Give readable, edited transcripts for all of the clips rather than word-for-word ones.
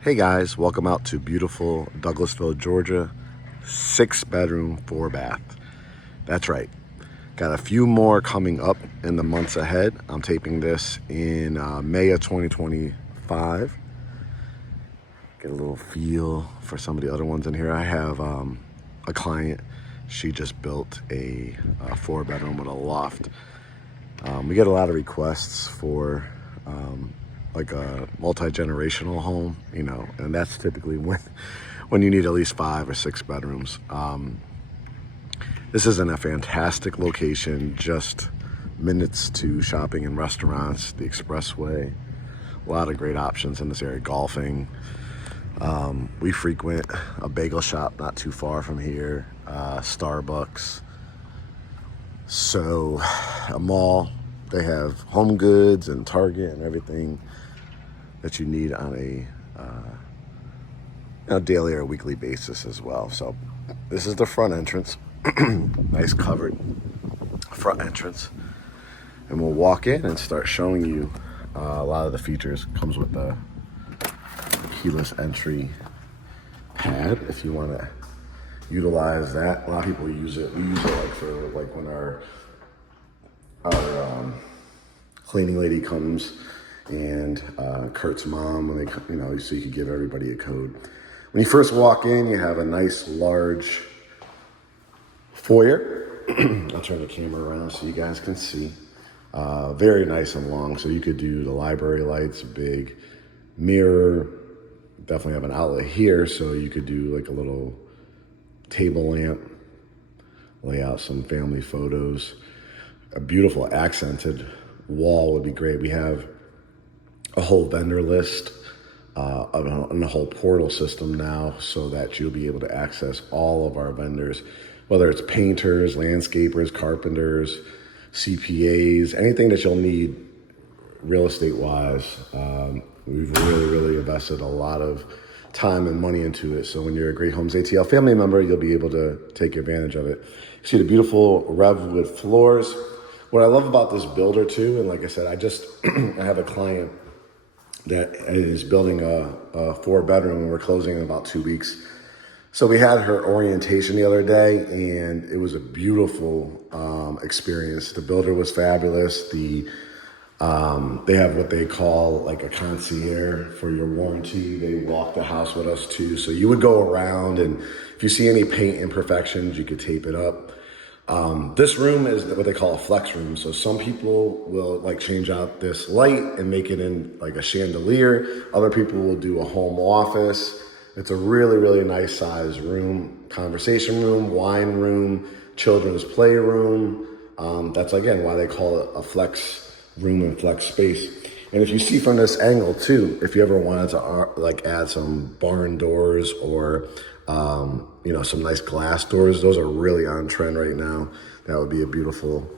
Hey guys, welcome out to beautiful Douglasville, Georgia. 6-bedroom, 4-bath. That's right. Got a few more coming up in the months ahead. I'm taping this in May of 2025. Get a little feel for some of the other ones in here. I have a client. She just built a 4-bedroom with a loft. We get a lot of requests for like a multi-generational home, and that's typically when you need at least 5 or 6 bedrooms. This is in a fantastic location, just minutes to shopping and restaurants, the expressway. A lot of great options in this area, golfing. We frequent a bagel shop not too far from here, Starbucks. So a mall, they have Home Goods and Target and everything that you need on a daily or weekly basis as well. So this is the front entrance. Nice covered front entrance, and we'll walk in and start showing you a lot of the features. Comes with the keyless entry pad if you want to utilize that. A lot of people use it. We use it for when our cleaning lady comes, and Kurt's mom, when they so you could give everybody a code. When you first walk in, you have a nice large foyer. I'll turn the camera around so you guys can see. Very nice and long, so you could do the library lights, big mirror. Definitely have an outlet here, so you could do like a little table lamp, lay out some family photos. A beautiful accented wall would be great. We have a whole vendor list and a whole portal system now, so that you'll be able to access all of our vendors, whether it's painters, landscapers, carpenters, CPAs, anything that you'll need real estate wise. We've really invested a lot of time and money into it. So when you're a Great Homes ATL family member, you'll be able to take advantage of it. See the beautiful Revwood floors. What I love about this builder too, and like I said, I have a client that is building a 4-bedroom, and we're closing in about 2 weeks. So we had her orientation the other day, and it was a beautiful experience. The builder was fabulous. They have what they call like a concierge for your warranty. They walk the house with us too. So you would go around, and if you see any paint imperfections, you could tape it up. This room is what they call a flex room. So some people will change out this light and make it in like a chandelier. Other people will do a home office. It's a really nice size room, conversation room, wine room, children's playroom. That's again why they call it a flex room and flex space. And if you see from this angle too, if you ever wanted to add some barn doors or some nice glass doors, those are really on trend right now. That would be a beautiful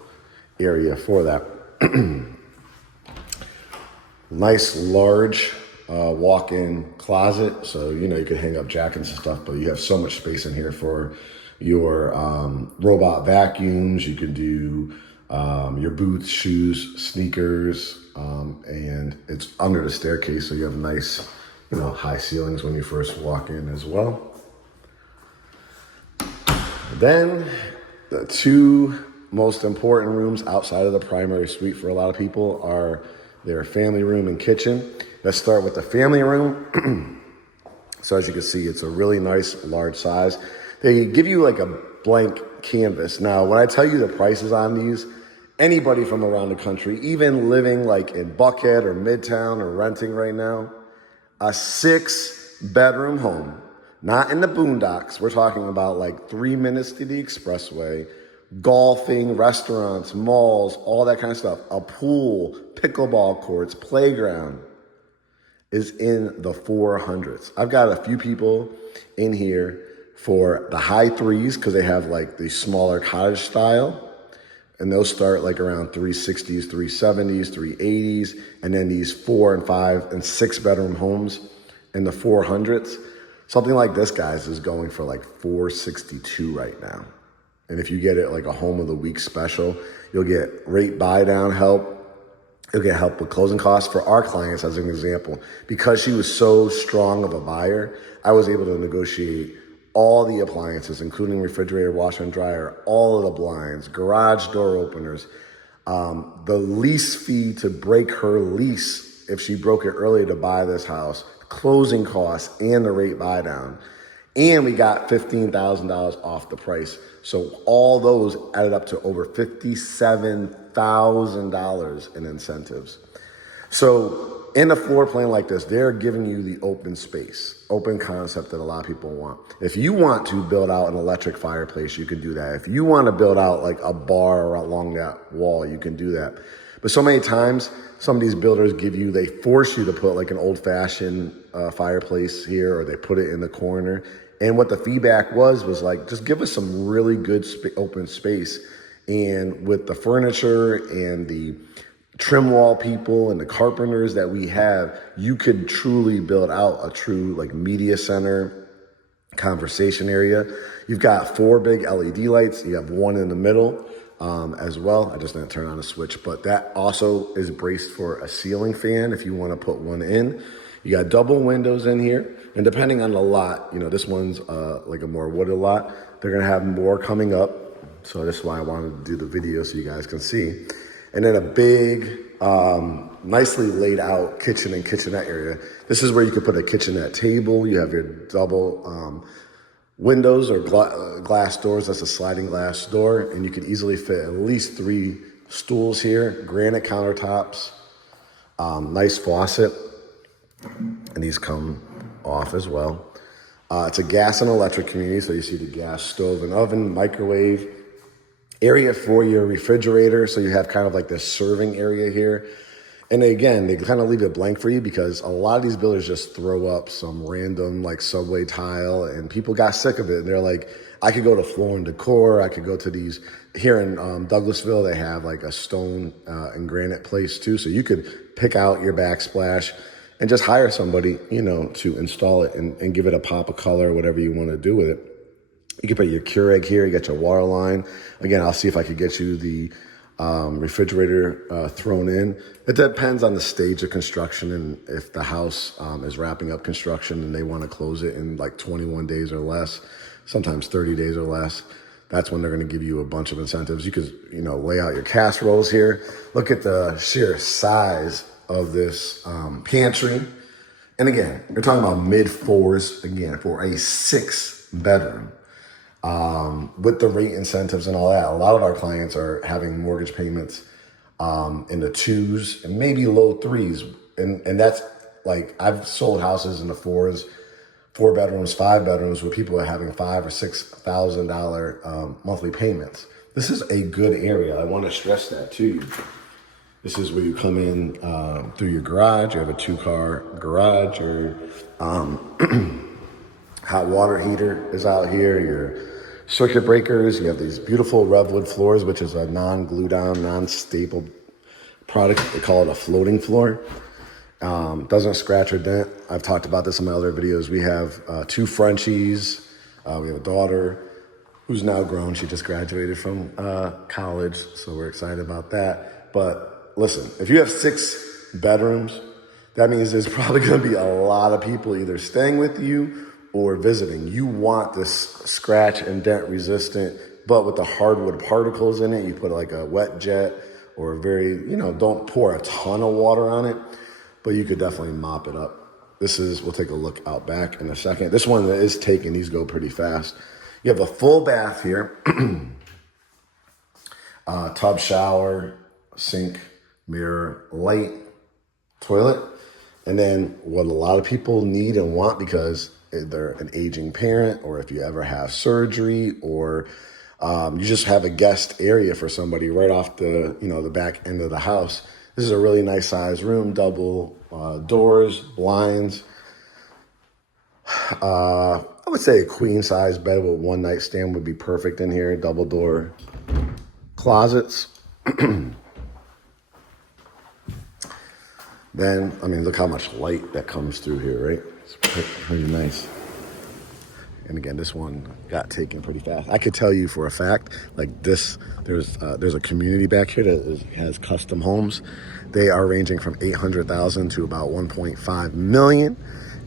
area for that. Nice large walk-in closet, so you could hang up jackets and stuff, but you have so much space in here for your robot vacuums. You could do your boots, shoes, sneakers, and it's under the staircase, so you have nice high ceilings when you first walk in as well. Then the 2 most important rooms outside of the primary suite for a lot of people are their family room and kitchen. Let's start with the family room. So as you can see, it's a really nice large size. They give you like a blank canvas. Now, when I tell you the prices on these, anybody from around the country, even living like in Buckhead or Midtown or renting right now, a 6-bedroom home, not in the boondocks. We're talking about 3 minutes to the expressway, golfing, restaurants, malls, all that kind of stuff. A pool, pickleball courts, playground is in the 400s. I've got a few people in here for the high 3s because they have the smaller cottage style. And those start around 360s, 370s, 380s. And then these 4 and 5 and 6-bedroom homes in the 400s. Something like this, guys, is going for $462 right now. And if you get it a home of the week special, you'll get rate buy down help. You'll get help with closing costs. For our clients, as an example, because she was so strong of a buyer, I was able to negotiate all the appliances, including refrigerator, washer and dryer, all of the blinds, garage door openers, the lease fee to break her lease if she broke it early to buy this house, closing costs, and the rate buy down. And we got $15,000 off the price. So all those added up to over $57,000 in incentives. So in a floor plan like this, they're giving you the open space, open concept that a lot of people want. If you want to build out an electric fireplace, you can do that. If you want to build out like a bar along that wall, you can do that. But so many times, some of these builders they force you to put like an old-fashioned fireplace here, or they put it in the corner. And what the feedback was like, just give us some really good open space. And with the furniture and the trim wall people and the carpenters that we have, you could truly build out a true like media center, conversation area. You've got 4 big LED lights. You have one in the middle as well. I just didn't turn on a switch, but that also is braced for a ceiling fan if you want to put one in. You got double windows in here. And depending on the lot, this one's like a more wooded lot. They're going to have more coming up. So that's why I wanted to do the video so you guys can see. And then a big, nicely laid out kitchen and kitchenette area. This is where you could put a kitchenette table. You have your double windows or glass doors. That's a sliding glass door. And you could easily fit at least 3 stools here. Granite countertops, nice faucet. And these come off as well. It's a gas and electric community. So you see the gas stove and oven, microwave, area for your refrigerator. So you have kind of like this serving area here. And again, they kind of leave it blank for you because a lot of these builders just throw up some random like subway tile, and people got sick of it. And they're like, I could go to Floor and Decor. I could go to these here in Douglasville. They have like a stone and granite place too. So you could pick out your backsplash and just hire somebody, to install it and give it a pop of color, whatever you want to do with it. You can put your Keurig here. You got your water line. Again, I'll see if I could get you the refrigerator thrown in. It depends on the stage of construction and if the house is wrapping up construction and they want to close it in like 21 days or less, sometimes 30 days or less. That's when they're going to give you a bunch of incentives. You could, lay out your casseroles here. Look at the sheer size of this pantry. And again, you're talking about mid-4s, again, for a 6-bedroom. With the rate incentives and all that, a lot of our clients are having mortgage payments in the 2s and maybe low 3s. And that's like, I've sold houses in the 4s, 4 bedrooms, 5 bedrooms, where people are having $5,000 or $6,000 monthly payments. This is a good area. I want to stress that to you. This is where you come in through your garage. You have a 2-car garage. Your hot water heater is out here. Your circuit breakers. You have these beautiful Revwood floors, which is a non-glue down, non-staple product. They call it a floating floor. Doesn't scratch or dent. I've talked about this in my other videos. We have 2 Frenchies. We have a daughter who's now grown. She just graduated from college, so we're excited about that. But listen, if you have 6 bedrooms, that means there's probably going to be a lot of people either staying with you or visiting. You want this scratch and dent resistant, but with the hardwood particles in it. You put like a wet jet or a very, don't pour a ton of water on it, but you could definitely mop it up. We'll take a look out back in a second. This one is taken, these go pretty fast. You have a full bath here, tub, shower, sink, mirror, light, toilet. And then what a lot of people need and want, because they're an aging parent, or if you ever have surgery, or you just have a guest area for somebody right off the, the back end of the house. This is a really nice size room, double doors, blinds. I would say a queen size bed with 1 nightstand would be perfect in here. Double door closets. Then, look how much light that comes through here, right? It's pretty nice. And again, this one got taken pretty fast. I could tell you for a fact, like this, there's a community back here that has custom homes. They are ranging from 800,000 to about 1.5 million.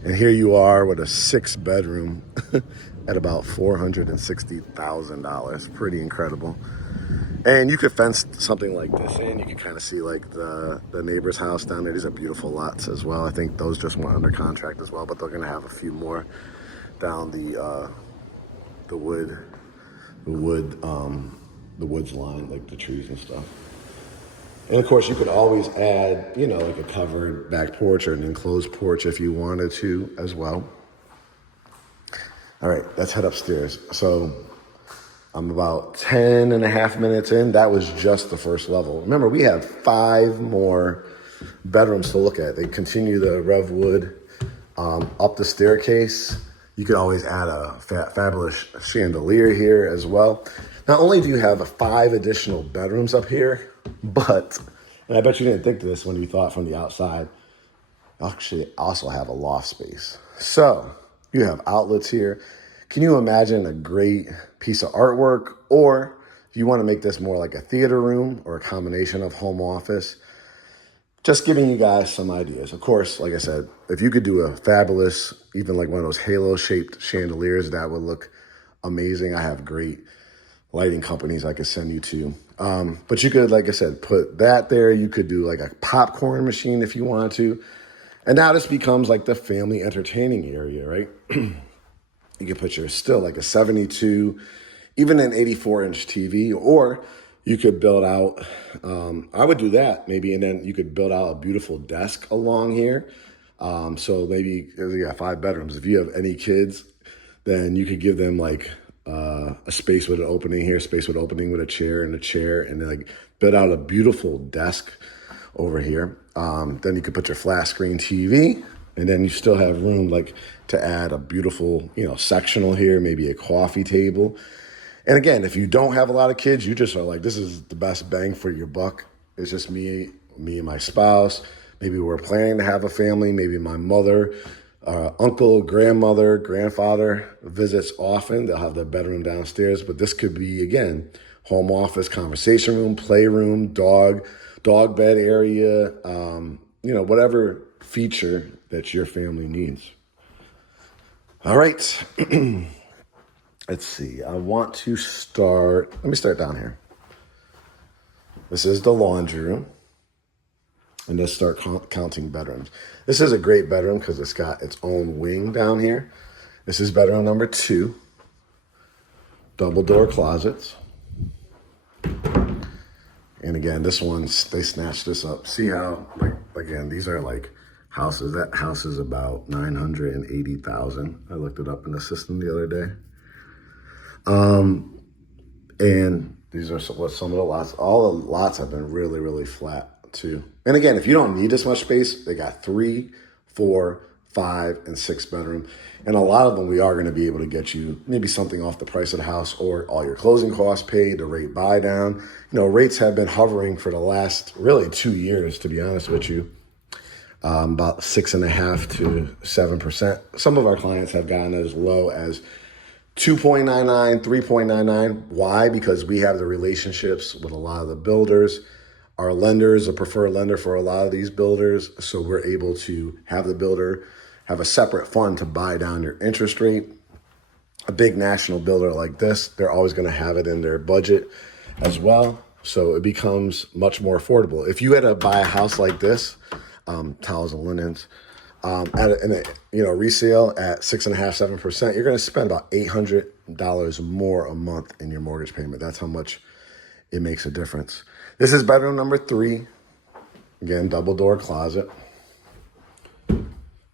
And here you are with a 6-bedroom at about $460,000. Pretty incredible. And you could fence something like this in. You can kind of see like the neighbor's house down there. These are beautiful lots as well. I think those just went under contract as well, but they're gonna have a few more down the woods line, like the trees and stuff. And of course, you could always add, you know, like a covered back porch or an enclosed porch if you wanted to as well. All right, let's head upstairs. So I'm about 10 and a half minutes in. That was just the first level. Remember, we have 5 more bedrooms to look at. They continue the Rev Wood up the staircase. You could always add a fabulous chandelier here as well. Not only do you have 5 additional bedrooms up here, but, and I bet you didn't think of this when you thought from the outside, you actually also have a loft space. So you have outlets here. Can you imagine a great piece of artwork? Or if you want to make this more like a theater room or a combination of home office, just giving you guys some ideas. Of course, like I said, if you could do a fabulous, even like one of those halo-shaped chandeliers, that would look amazing. I have great lighting companies I could send you to. But you could, like I said, put that there. You could do like a popcorn machine if you wanted to. And now this becomes like the family entertaining area, right? You could put your still like a 72, even an 84-inch TV, or you could build out, I would do that maybe, and then you could build out a beautiful desk along here. So maybe you got 5 bedrooms. If you have any kids, then you could give them like a space with an opening here, space with an opening with a chair, and then like build out a beautiful desk over here. Then you could put your flat screen TV, and then you still have room like to add a beautiful, you know, sectional here, maybe a coffee table. And again, if you don't have a lot of kids, you just are like, this is the best bang for your buck. It's just me and my spouse. Maybe we're planning to have a family. Maybe my mother, uncle, grandmother, grandfather visits often. They'll have their bedroom downstairs. But this could be, again, home office, conversation room, playroom, dog bed area, you know, whatever feature that your family needs. All right. Let's see. I want to start. Let me start down here. This is the laundry room. And let's start counting bedrooms. This is a great bedroom because it's got its own wing down here. This is bedroom number 2. Double door closets. And again, this one, they snatched this up. See how, like, again, these are like houses. That house is about 980,000. I looked it up in the system the other day. And these are what some of the lots, all the lots have been really, really flat too. And again, if you don't need this much space, they got 3, 4, 5, and 6 bedroom. And a lot of them, we are going to be able to get you maybe something off the price of the house or all your closing costs paid, the rate buy down. You know, rates have been hovering for the last really 2 years, to be honest with you. About 6.5% to 7%. Some of our clients have gotten as low as 2.99, 3.99. Why? Because we have the relationships with a lot of the builders. Our lender is a preferred lender for a lot of these builders. So we're able to have the builder have a separate fund to buy down your interest rate. A big national builder like this, they're always going to have it in their budget as well. So it becomes much more affordable. If you had to buy a house like this, towels and linens, resale at 6.5%, 7%, you're going to spend about $800 more a month in your mortgage payment. That's how much it makes a difference. This is bedroom number 3. Again, double door closet.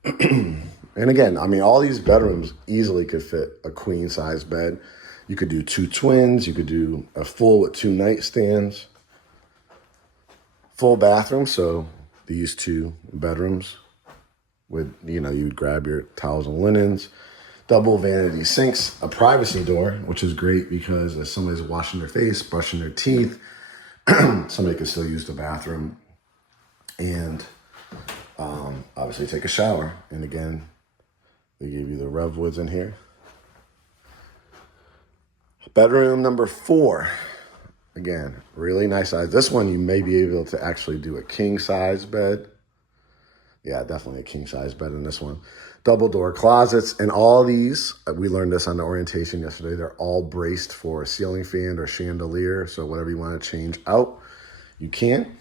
And again, I mean, all these bedrooms easily could fit a queen size bed. You could do 2 twins. You could do a full with 2 nightstands. Full bathroom. So these 2 bedrooms with, you know, you'd grab your towels and linens, double vanity sinks, a privacy door, which is great because if somebody's washing their face, brushing their teeth, somebody can still use the bathroom and obviously take a shower. And again, they give you the Rev Woods in here. Bedroom number 4. Again, really nice size. This one, you may be able to actually do a king size bed. Yeah, definitely a king size bed in this one. Double door closets. And all these, we learned this on the orientation yesterday, they're all braced for a ceiling fan or chandelier. So whatever you want to change out, you can.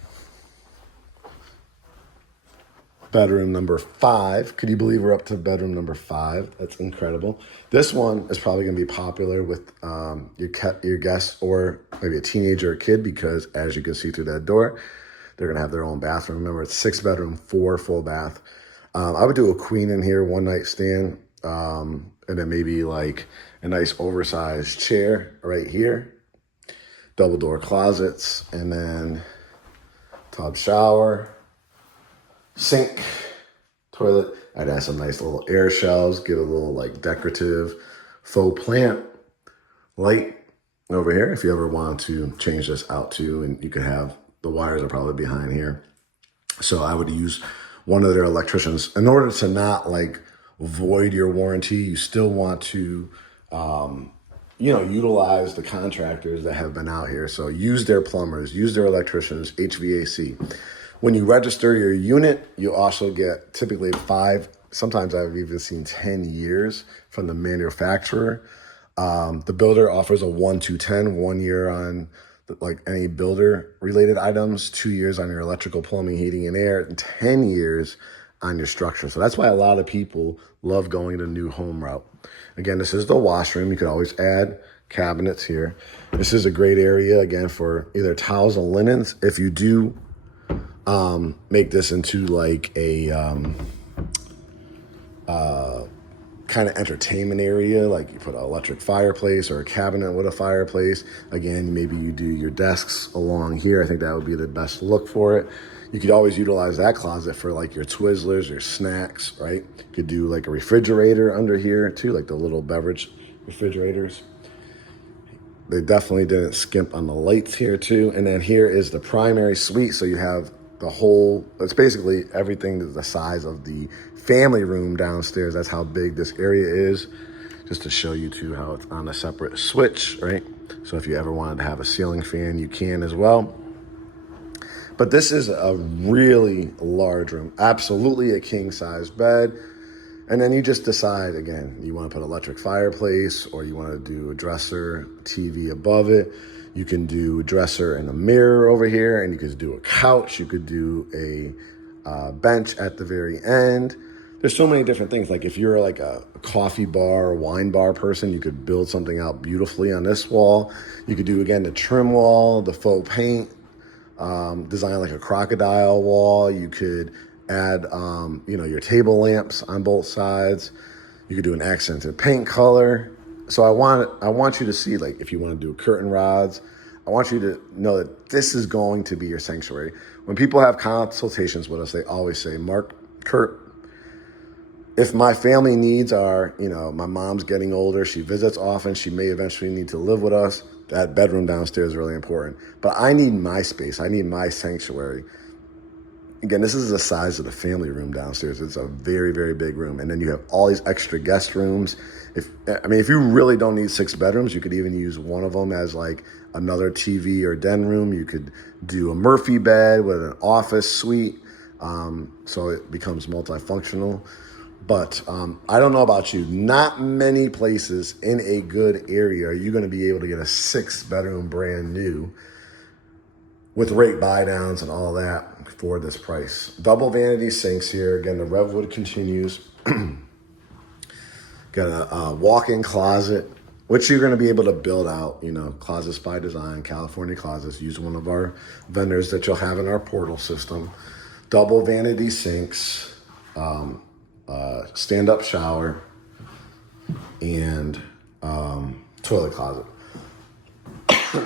Bedroom number 5. Could you believe we're up to bedroom number 5? That's incredible. This one is probably going to be popular with your guests or maybe a teenager or kid, because as you can see through that door, they're going to have their own bathroom. Remember, it's 6 bedroom, 4 full bath. I would do a queen in here, one night stand, and then maybe like a nice oversized chair right here. Double door closets, and then tub shower. Sink, toilet. I'd add some nice little air shelves, get a little like decorative faux plant light over here if you ever want to change this out too. And you could have, the wires are probably behind here. So I would use one of their electricians. In order to not like void your warranty, you still want to, utilize the contractors that have been out here. So use their plumbers, use their electricians, HVAC. When you register your unit, you also get typically 5, sometimes I've even seen 10 years from the manufacturer. The builder offers a 1-10, 1 year on like any builder related items, 2 years on your electrical, plumbing, heating and air, and 10 years on your structure. So that's why a lot of people love going the new home route. Again, this is the washroom. You could always add cabinets here. This is a great area, again, for either towels and linens. If you do make this into like a kind of entertainment area, like you put an electric fireplace or a cabinet with a fireplace. Again, maybe you do your desks along here. I think that would be the best look for it. You could always utilize that closet for like your Twizzlers, your snacks, right? You could do like a refrigerator under here too, like the little beverage refrigerators. They definitely didn't skimp on the lights here too. And then here is the primary suite. So you have the whole, it's basically everything the size of the family room downstairs. That's how big this area is. Just to show you too how it's on a separate switch, right? So if you ever wanted to have a ceiling fan, you can as well. But this is a really large room, absolutely a king size bed. And then you just decide, again, you want to put an electric fireplace or you want to do a dresser, TV above it. You can do a dresser and a mirror over here, and you could do a couch. You could do a bench at the very end. There's so many different things. Like if you're like a coffee bar or wine bar person, you could build something out beautifully on this wall. You could do, again, the trim wall, the faux paint, design like a crocodile wall. You could add, your table lamps on both sides. You could do an accented paint color. So I want you to see, like, if you want to do curtain rods, I want you to know that this is going to be your sanctuary. When people have consultations with us, they always say, Kurt, if my family needs are, my mom's getting older, she visits often, she may eventually need to live with us, that bedroom downstairs is really important. But I need my space. I need my sanctuary. Again, this is the size of the family room downstairs. It's a very, very big room. And then you have all these extra guest rooms. If you really don't need 6 bedrooms, you could even use one of them as like another TV or den room. You could do a Murphy bed with an office suite. So it becomes multifunctional. But I don't know about you. Not many places in a good area are you going to be able to get a 6 bedroom brand new with rate buy downs and all that for this price. Double vanity sinks here. Again, the Revwood continues. Got a walk-in closet, which you're going to be able to build out, Closets by Design, California Closets. Use one of our vendors that you'll have in our portal system. Double vanity sinks, stand-up shower, and toilet closet.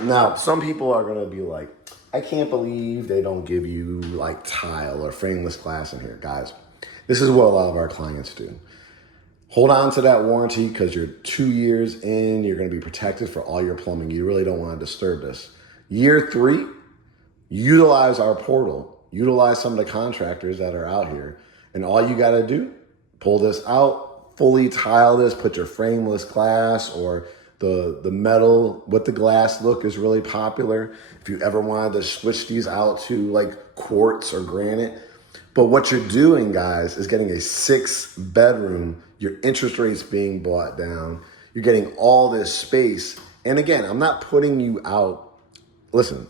Now, some people are going to be like, I can't believe they don't give you like tile or frameless glass in here. Guys, this is what a lot of our clients do. Hold on to that warranty because you're 2 years in, you're going to be protected for all your plumbing. You really don't want to disturb this. Year 3, utilize our portal. Utilize some of the contractors that are out here. And all you got to do, pull this out, fully tile this, put your frameless glass or The metal with the glass look is really popular. If you ever wanted to switch these out to like quartz or granite. But what you're doing, guys, is getting a 6-bedroom, your interest rates being brought down. You're getting all this space. And again, I'm not putting you out. Listen,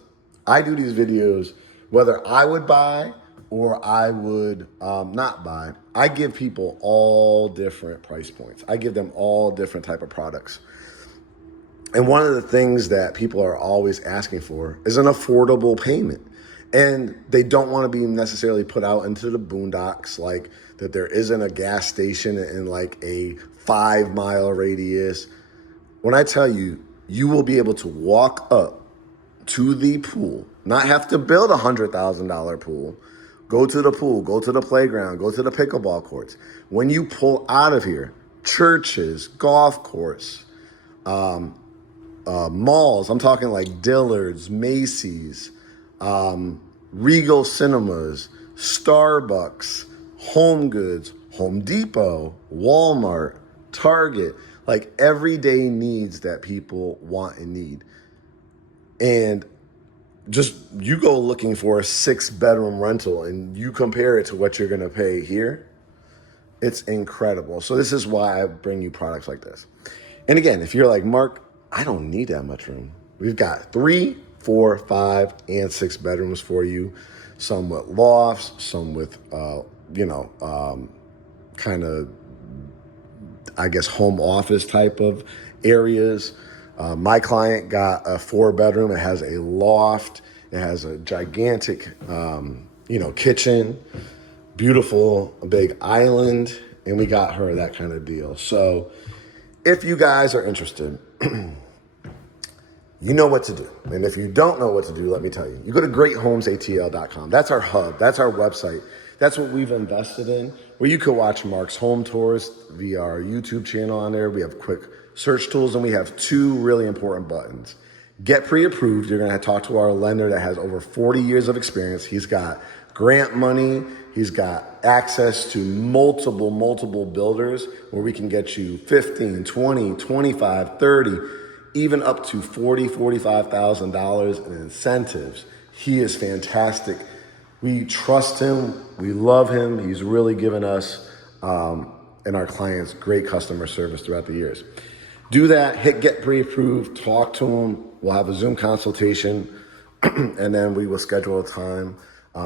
I do these videos whether I would buy or I would not buy. I give people all different price points. I give them all different type of products. And one of the things that people are always asking for is an affordable payment. And they don't want to be necessarily put out into the boondocks, like that there isn't a gas station in like a 5-mile radius. When I tell you, you will be able to walk up to the pool, not have to build a $100,000 pool, go to the pool, go to the playground, go to the pickleball courts. When you pull out of here, churches, golf course, malls, I'm talking like Dillard's, Macy's, Regal Cinemas, Starbucks, Home Goods, Home Depot, Walmart, Target, like everyday needs that people want and need. And just you go looking for a 6-bedroom rental and you compare it to what you're going to pay here, it's incredible. So this is why I bring you products like this. And again, if you're like, Mark, I don't need that much room. We've got 3, 4, 5, and 6 bedrooms for you. Some with lofts, some with, kind of, I guess, home office type of areas. My client got a 4-bedroom. It has a loft. It has a gigantic, kitchen, beautiful big island. And we got her that kind of deal. So if you guys are interested, you know what to do. And if you don't know what to do, let me tell you. You go to GreatHomesATL.com. That's our hub. That's our website. That's what we've invested in, where you could watch Mark's home tours via our YouTube channel on there. We have quick search tools, and we have 2 really important buttons. Get pre-approved. You're going to talk to our lender that has over 40 years of experience. He's got grant money. He's got access to multiple builders where we can get you 15, 20, 25, 30, even up to $40,000, $45,000 in incentives. He is fantastic. We trust him. We love him. He's really given us and our clients great customer service throughout the years. Do that, hit get pre-approved, talk to him. We'll have a Zoom consultation, and then we will schedule a time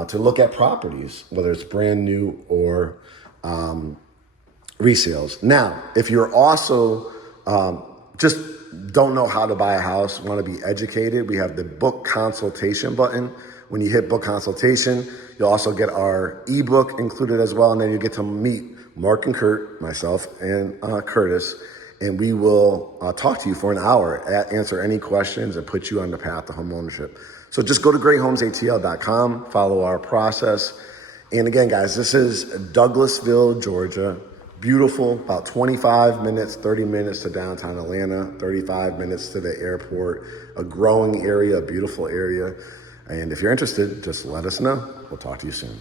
to look at properties, whether it's brand new or resales. Now, if you're also just don't know how to buy a house, want to be educated, we have the book consultation button. When you hit book consultation, you'll also get our ebook included as well, and then you get to meet Mark and Kurt, myself and Curtis, and we will talk to you for an hour, answer any questions, and put you on the path to home ownership. So just go to GreatHomesATL.com, follow our process. And again, guys, this is Douglasville, Georgia. Beautiful, about 25 minutes, 30 minutes to downtown Atlanta, 35 minutes to the airport, a growing area, a beautiful area. And if you're interested, just let us know. We'll talk to you soon.